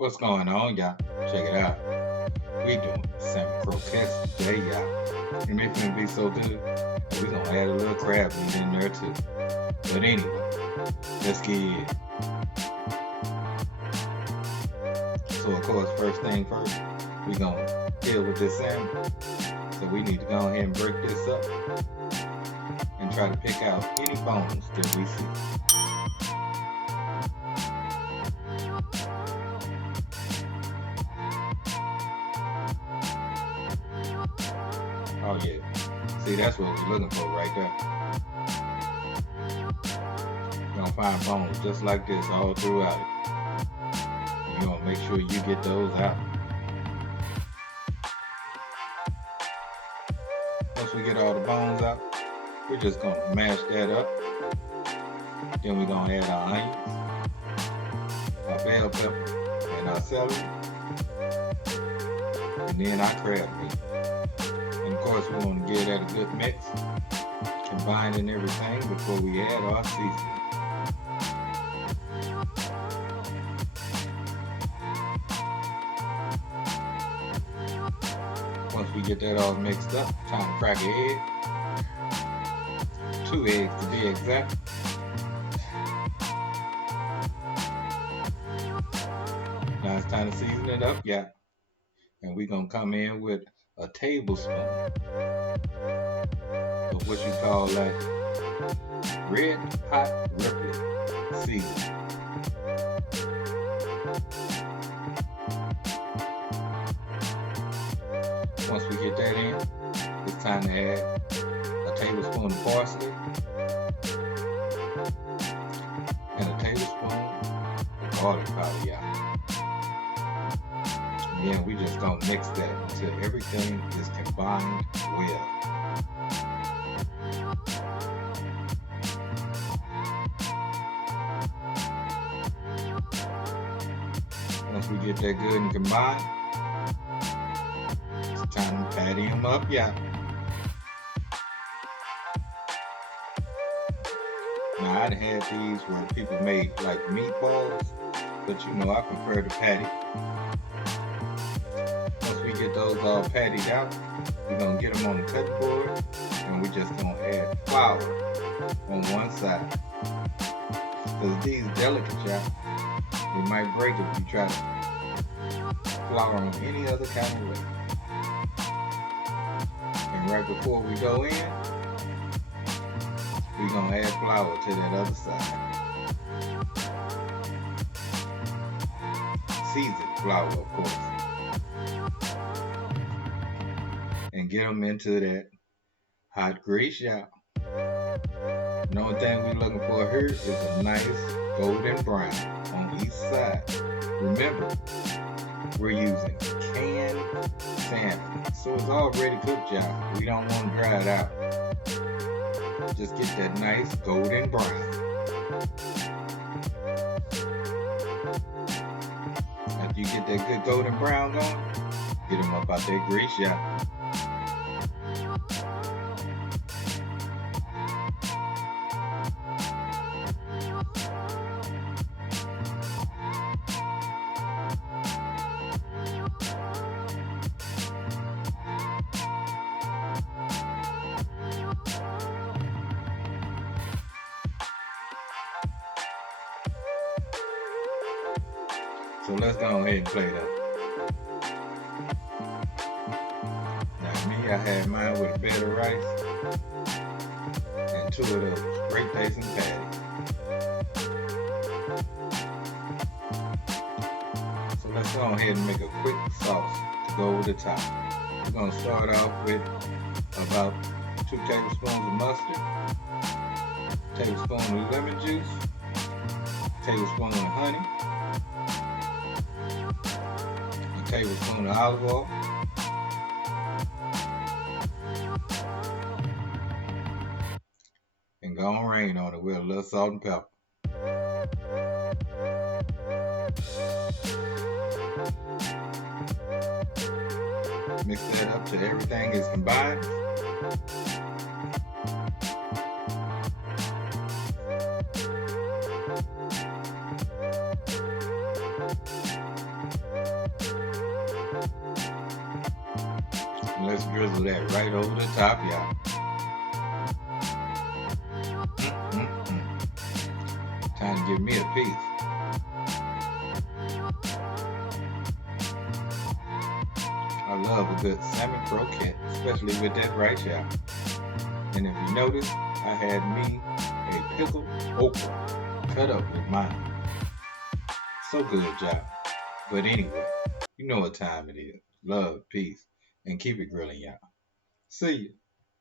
What's going on, y'all? Check it out. We doing salmon croquettes today, y'all. And it's gonna be so good. We gonna add a little crab meat in there too. But anyway, let's get it. So of course, first thing first, we gonna deal with this salmon. So we need to go ahead and break this up and try to pick out any bones that we see. Oh yeah. See, that's what we're looking for right there. You're gonna find bones just like this all throughout it. You're gonna make sure you get those out. Once we get all the bones out, we're just gonna mash that up. Then we're gonna add our onions, our bell pepper, and our celery, and then our crab meat. And of course, we want to give that a good mix, combining everything before we add our seasoning. Once we get that all mixed up, time to crack an egg. 2 eggs to be exact. Now it's time to season it up, yeah. And we're gonna come in with a tablespoon of what you call that red hot Ripley seasoning. Once we get that in, it's time to add a tablespoon of parsley and a tablespoon of garlic powder, y'all. And then we just gonna mix that until everything is combined well. Once we get that good and combined, it's time to patty them up, yeah. Now I'd had these where people made like meatballs, but you know I prefer the patty. Once we get those all patted out, we're gonna get them on the cutting board, and we're just gonna add flour on one side. Cause these delicate, y'all, they might break if you try to flour them any other kind of way. And right before we go in, we're gonna add flour to that other side. Seasoned flour, of course. And get them into that hot grease, y'all. The only thing we're looking for here is a nice golden brown on each side. Remember, we're using canned salmon, so it's already cooked, y'all. We don't want to dry it out. Just get that nice golden brown. After you get that good golden brown going, get them up out that grease, y'all. So let's go ahead and plate up. Now me, I had mine with a bed of rice and 2 of those great tasting patties. So let's go ahead and make a quick sauce to go over the top. We're gonna start off with about 2 tablespoons of mustard, tablespoon of lemon juice, tablespoon of honey, tablespoon of olive oil, and go and rain on it with a little salt and pepper. Mix that up till everything is combined. drizzle that right over the top, y'all. Time to give me a piece. I love a good salmon croquette, especially with that rice, y'all. And if you notice, I had me a pickled okra cut up with mine. So good, y'all. But anyway, you know what time it is. Love, peace, and keep it grilling, y'all. See you.